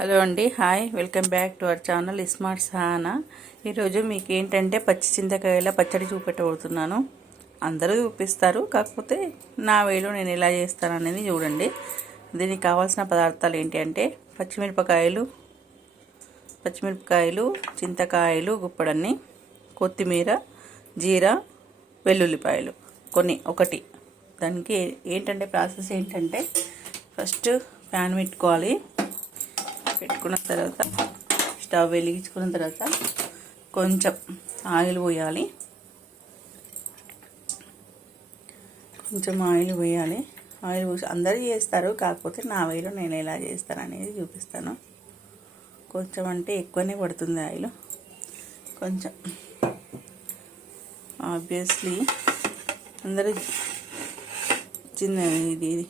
Hello అండి hi welcome back to our channel smart Sahana. ఈరోజు మీకు ఏంటంటే పచ్చి చింతకాయల పచ్చడి చూపెట్టబోతున్నాను. అందరూ చూపిస్తారు కాకపోతే నా వేలో నేను ఎలా చేస్తాను అనేది చూడండి. దీనికి కావాల్సిన పదార్థాలు ఏంటి అంటే పచ్చిమిరపకాయలు పచ్చిమిరపకాయలు చింతకాయలు గుప్పడన్ని కొత్తిమీర జీరా వెల్లుల్లిపాయలు. కొన్ని ఒకటి. దానికి ఏంటంటే ప్రాసెస్ ఏంటంటే ఫస్ట్ ప్యాన్ పెట్టుకోవాలి. పెట్టుకున్న తర్వాత స్టవ్ వెలిగించుకున్న తర్వాత కొంచెం ఆయిల్ పోయాలి. కొంచెం ఆయిల్ పోయాలి. ఆయిల్ పోసి అందరూ చేస్తారు కాకపోతే నా వేలో నేను ఎలా చేస్తాను అనేది చూపిస్తాను. కొంచెం అంటే ఎక్కువనే పడుతుంది ఆయిల్. కొంచెం ఆబ్వియస్లీ అందరూ చిన్న ఇది.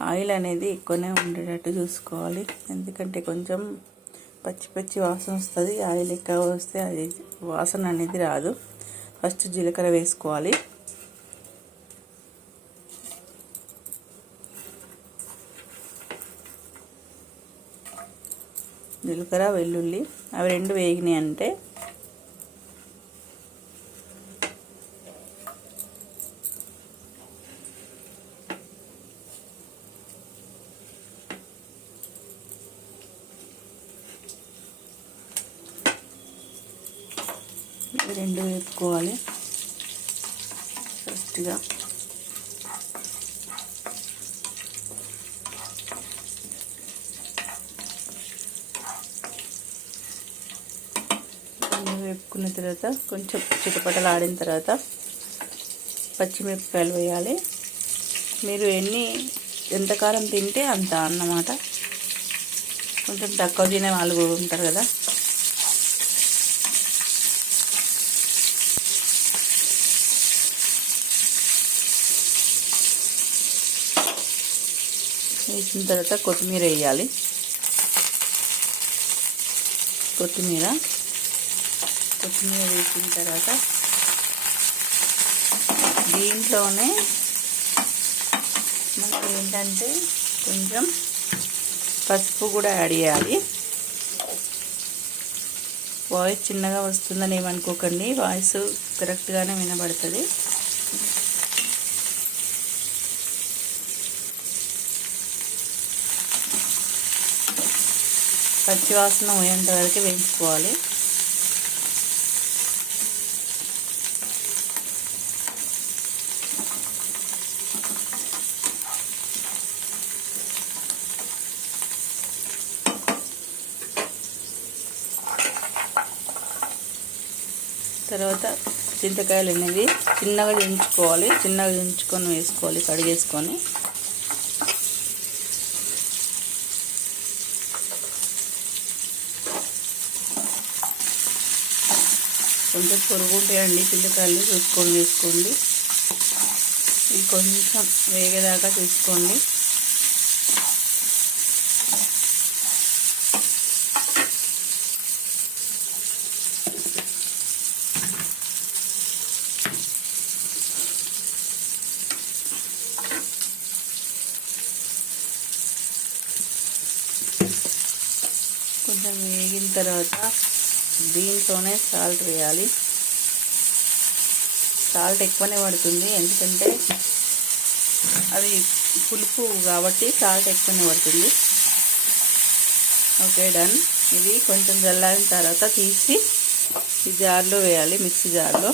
ఆయిల్ అనేది ఎక్కువనే ఉండేటట్టు చూసుకోవాలి. ఎందుకంటే కొంచెం పచ్చి పచ్చి వాసన వస్తుంది. ఆయిల్ ఎక్కువ వస్తే అది వాసన అనేది రాదు. ఫస్ట్ జీలకర్ర వేసుకోవాలి. జీలకర్ర వెల్లుల్లి అవి రెండు వేగినాయి అంటే రెండు వేపుకోవాలి. ఫస్ట్గా. వేపుకున్న తర్వాత కొంచెం చిటపటలు ఆడిన తర్వాత పచ్చిమిరపకాయలు వేయాలి. మీరు ఎన్ని ఎంత కారం తింటే అంత అన్నమాట. కొంచెం తక్కువ తినే వాళ్ళు కూడా ఉంటారు కదా. వేసిన తర్వాత కొత్తిమీర వేయాలి. కొత్తిమీర. కొత్తిమీర వేసిన తర్వాత దీంట్లోనే మనం ఏంటంటే కొంచెం పసుపు కూడా యాడ్ చేయాలి. వాయిస్ చిన్నగా వస్తుందని ఏమనుకోకండి. వాయిస్ కరెక్ట్గానే వినబడుతుంది. పచ్చివాసన పోయేంత వరకు వేయించుకోవాలి. తర్వాత చింతకాయలు అనేది చిన్నగా దించుకోవాలి. చిన్నగా దించుకొని వేసుకోవాలి కడిగేసుకొని. కొంచెం పొరుగు ఉంటాయండి పిల్లకాయలు చూసుకొని వేసుకోండి. ఇవి కొంచెం వేగేదాకా చూసుకోండి. కొంచెం వేగిన తర్వాత దీంట్లోనే సాల్ట్ వేయాలి. సాల్ట్ ఎక్కువనే పడుతుంది ఎందుకంటే అది పులుపు కాబట్టి సాల్ట్ ఎక్కువనే పడుతుంది. Okay done. ఇది కొంచెం జల్లారిన తర్వాత తీసి ఈ జార్లో వేయాలి మిక్సీ జార్లో.